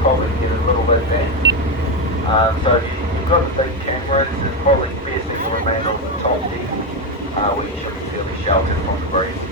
probably get a little bit there. So if you've got the big cameras, it's probably best thing to remain on the top deck, where you should be fairly sheltered from the breeze.